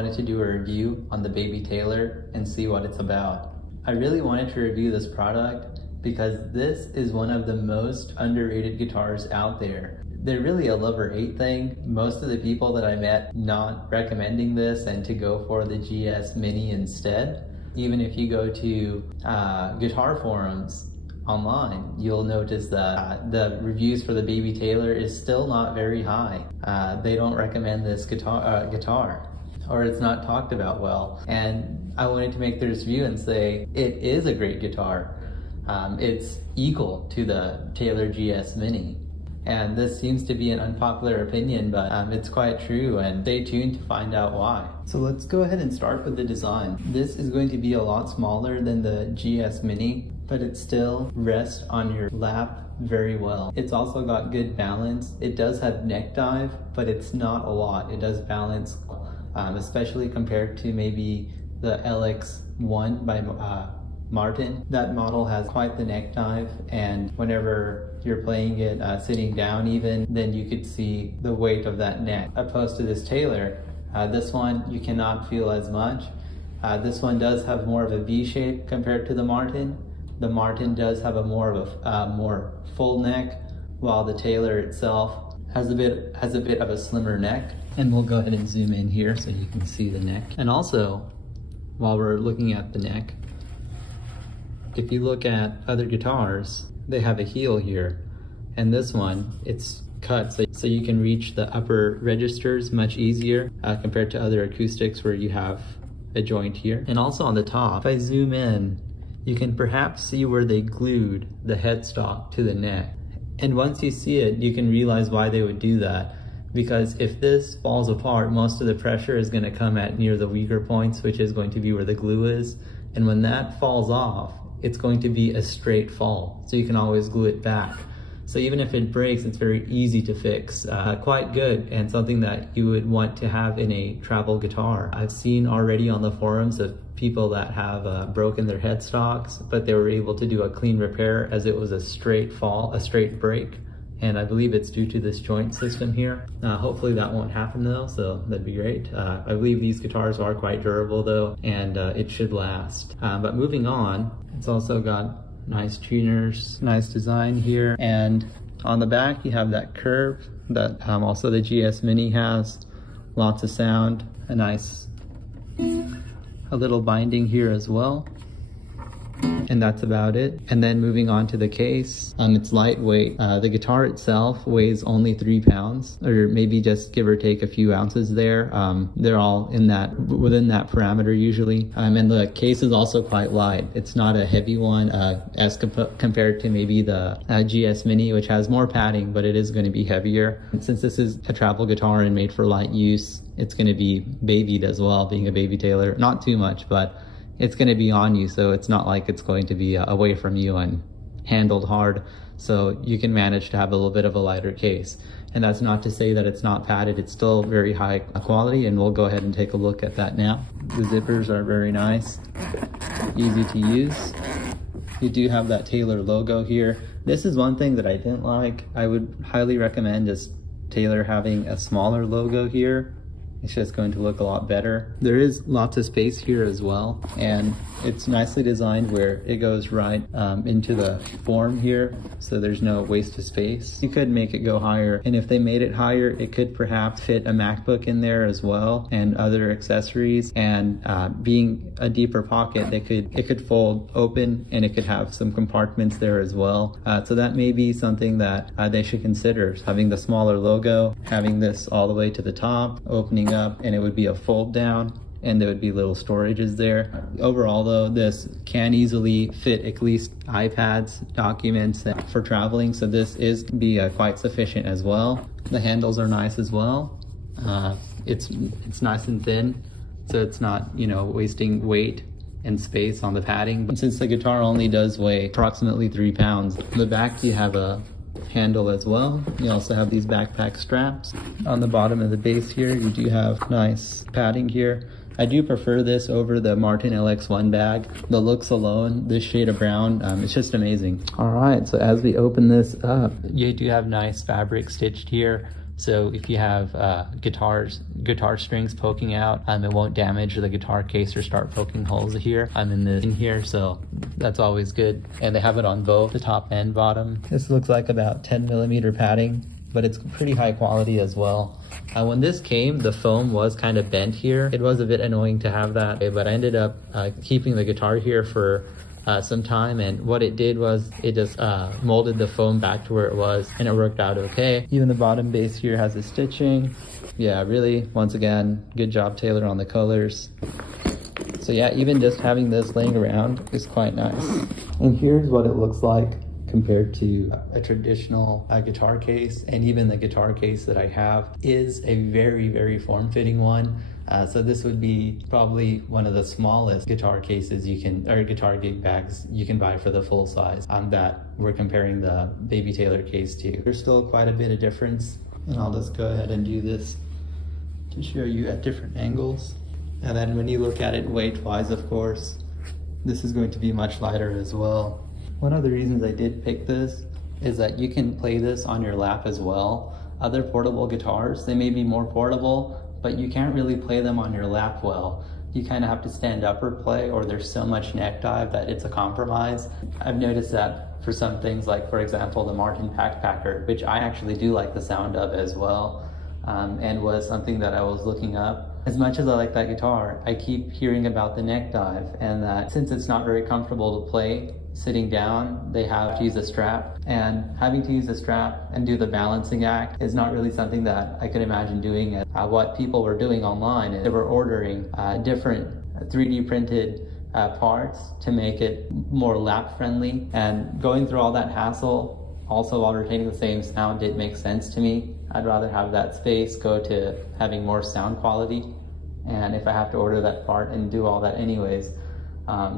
wanted to do a review on the Baby Taylor and see what it's about. I really wanted to review this product because this is one of the most underrated guitars out there. They're really a love or hate thing. Most of the people that I met not recommending this and to go for the GS Mini instead. Even if you go to guitar forums online, you'll notice that the reviews for the Baby Taylor is still not very high. They don't recommend this guitar, or it's not talked about well. And I wanted to make this review and say it is a great guitar. It's equal to the Taylor GS Mini. And this seems to be an unpopular opinion, but it's quite true, and stay tuned to find out why. So let's go ahead and start with the design. This is going to be a lot smaller than the GS Mini, but it still rests on your lap very well. It's also got good balance. It does have neck dive, but it's not a lot. It does balance, especially compared to maybe the LX1 by Martin. That model has quite the neck dive, and whenever you're playing it sitting down even, then you could see the weight of that neck. Opposed to this Taylor, this one you cannot feel as much. This one does have more of a V shape compared to the Martin. The Martin does have a more full neck, while the Taylor itself has a bit of a slimmer neck. And we'll go ahead and zoom in here so you can see the neck. And also, while we're looking at the neck, if you look at other guitars, they have a heel here, and this one, it's cut so you can reach the upper registers much easier compared to other acoustics where you have a joint here. And also on the top, if I zoom in, you can perhaps see where they glued the headstock to the neck. And once you see it, you can realize why they would do that. Because if this falls apart, most of the pressure is going to come at near the weaker points, which is going to be where the glue is. And when that falls off, it's going to be a straight fall, so you can always glue it back. So even if it breaks, it's very easy to fix. Quite good, and something that you would want to have in a travel guitar. I've seen already on the forums of people that have broken their headstocks, but they were able to do a clean repair as it was a straight fall, a straight break. And I believe it's due to this joint system here. Hopefully that won't happen though, so that'd be great. I believe these guitars are quite durable though, and it should last. But moving on, it's also got nice tuners, nice design here. And on the back, you have that curve that also the GS Mini has. Lots of sound, a little binding here as well. And that's about it. And then moving on to the case, it's lightweight. The guitar itself weighs only 3 pounds, or maybe just give or take a few ounces there. They're all within that parameter usually. And the case is also quite light. It's not a heavy one as compared to maybe the GS Mini, which has more padding, but it is going to be heavier. And since this is a travel guitar and made for light use, it's going to be babied as well, being a Baby Taylor. Not too much, but it's going to be on you, so it's not like it's going to be away from you and handled hard. So you can manage to have a little bit of a lighter case. And that's not to say that it's not padded. It's still very high quality, and we'll go ahead and take a look at that now. The zippers are very nice, easy to use. You do have that Taylor logo here. This is one thing that I didn't like. I would highly recommend just Taylor having a smaller logo here. It's just going to look a lot better. There is lots of space here as well, and it's nicely designed where it goes right into the form here, so there's no waste of space. You could make it go higher, and if they made it higher, it could perhaps fit a MacBook in there as well and other accessories. And being a deeper pocket, it could fold open, and it could have some compartments there as well. So that may be something that they should consider, having the smaller logo, having this all the way to the top, opening up, and it would be a fold down, and there would be little storages there. Overall though, this can easily fit at least iPads, documents for traveling, so this is quite sufficient as well. The handles are nice as well. It's nice and thin, so it's not, wasting weight and space on the padding. But since the guitar only does weigh approximately 3 pounds, on the back you have a handle as well. You also have these backpack straps. On the bottom of the base here, you do have nice padding here. I do prefer this over the Martin LX1 bag. The looks alone, this shade of brown, it's just amazing. All right, so as we open this up, you do have nice fabric stitched here. So if you have guitar strings poking out, it won't damage the guitar case or start poking holes here. I'm in here, so that's always good. And they have it on both the top and bottom. This looks like about 10mm padding, but it's pretty high quality as well. When this came, the foam was kind of bent here. It was a bit annoying to have that, but I ended up keeping the guitar here for some time, and what it did was it just molded the foam back to where it was, and it worked out okay. Even the bottom base here has the stitching. Yeah, really, once again, good job, Taylor, on the colors. So yeah, even just having this laying around is quite nice. And here's what it looks like compared to a traditional guitar case, and even the guitar case that I have is a very, very form-fitting one. So this would be probably one of the smallest guitar cases you can, or guitar gig bags you can buy for the full size that we're comparing the Baby Taylor case to. There's still quite a bit of difference, and I'll just go ahead and do this to show you at different angles. And then when you look at it weight-wise, of course, this is going to be much lighter as well. One of the reasons I did pick this is that you can play this on your lap as well. Other portable guitars, they may be more portable, but you can't really play them on your lap well. You kind of have to stand up or play, or there's so much neck dive that it's a compromise. I've noticed that for some things, like for example, the Martin Backpacker, which I actually do like the sound of as well, and was something that I was looking up. As much as I like that guitar, I keep hearing about the neck dive, and that since it's not very comfortable to play sitting down, they have to use a strap, and having to use a strap and do the balancing act is not really something that I could imagine doing. What people were doing online, they were ordering different 3D printed parts to make it more lap friendly, and going through all that hassle also while retaining the same sound didn't make sense to me. I'd rather have that space go to having more sound quality, and if I have to order that part and do all that anyways,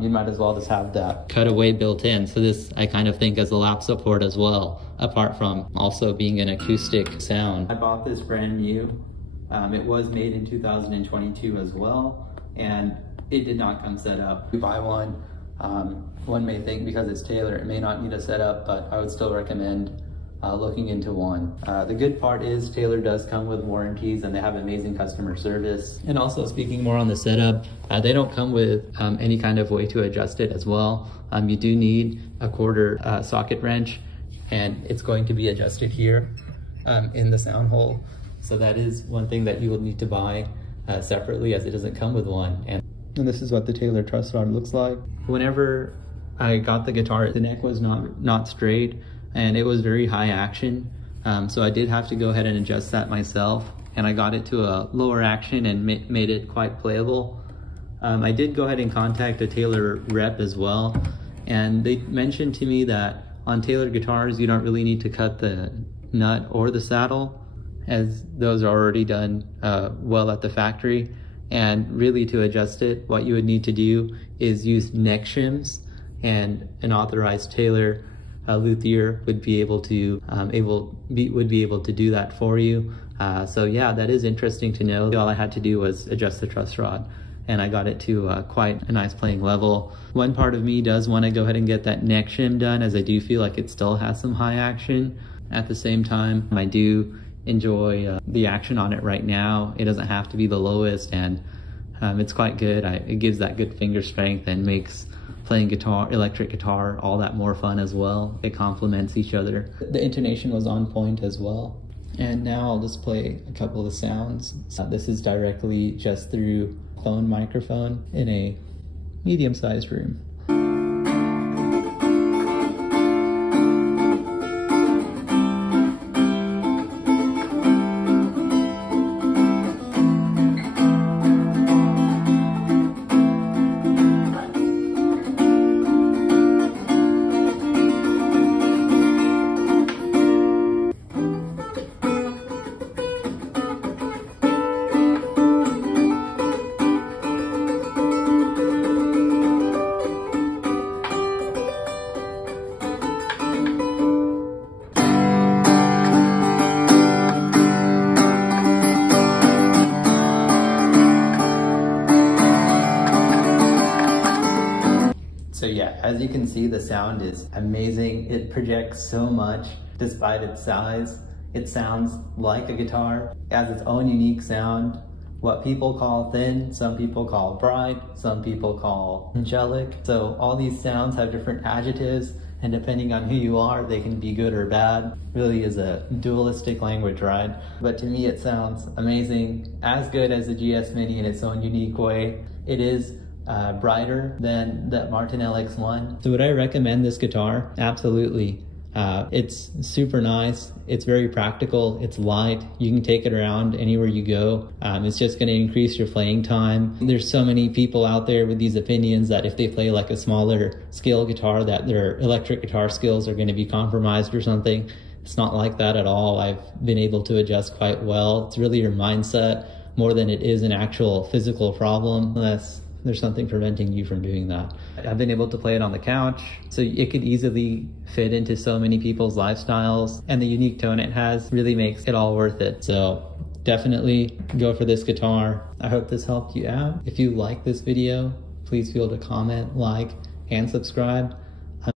you might as well just have that cutaway built in. So this I kind of think as a lap support as well, apart from also being an acoustic sound. I bought this brand new. It was made in 2022 as well, and it did not come set up. If you buy one, one may think because it's Taylor, it may not need a setup, but I would still recommend looking into one. The good part is Taylor does come with warranties, and they have amazing customer service. And also, speaking more on the setup, they don't come with any kind of way to adjust it as well. You do need a quarter socket wrench, and it's going to be adjusted here in the sound hole. So that is one thing that you will need to buy separately, as it doesn't come with one. And this is what the Taylor truss rod looks like. Whenever I got the guitar, the neck was not straight, and it was very high action. So I did have to go ahead and adjust that myself, and I got it to a lower action and made it quite playable. I did go ahead and contact a Taylor rep as well, and they mentioned to me that on Taylor guitars, you don't really need to cut the nut or the saddle, as those are already done well at the factory. And really, to adjust it, what you would need to do is use neck shims, and an authorized Taylor luthier would be able to do that for you. So yeah, that is interesting to know. All I had to do was adjust the truss rod, and I got it to quite a nice playing level. One part of me does want to go ahead and get that neck shim done, as I do feel like it still has some high action. At the same time, I do enjoy the action on it right now. It doesn't have to be the lowest, and it's quite good. It gives that good finger strength and makes playing electric guitar, all that more fun as well. It complements each other. The intonation was on point as well. And now I'll just play a couple of the sounds. This is directly just through phone microphone in a medium-sized room. So yeah, as you can see, the sound is amazing. It projects so much despite its size. It sounds like a guitar. It has its own unique sound. What people call thin, some people call bright, some people call angelic. So all these sounds have different adjectives, and depending on who you are, they can be good or bad. Really is a dualistic language, right? But to me, it sounds amazing, as good as the GS Mini in its own unique way. It is brighter than the Martin LX1. So would I recommend this guitar? Absolutely. It's super nice. It's very practical. It's light. You can take it around anywhere you go. It's just going to increase your playing time. There's so many people out there with these opinions that if they play like a smaller scale guitar, that their electric guitar skills are going to be compromised or something. It's not like that at all. I've been able to adjust quite well. It's really your mindset more than it is an actual physical problem, unless there's something preventing you from doing that. I've been able to play it on the couch, so it could easily fit into so many people's lifestyles, and the unique tone it has really makes it all worth it. So definitely go for this guitar. I hope this helped you out. If you like this video, please feel to comment, like, and subscribe.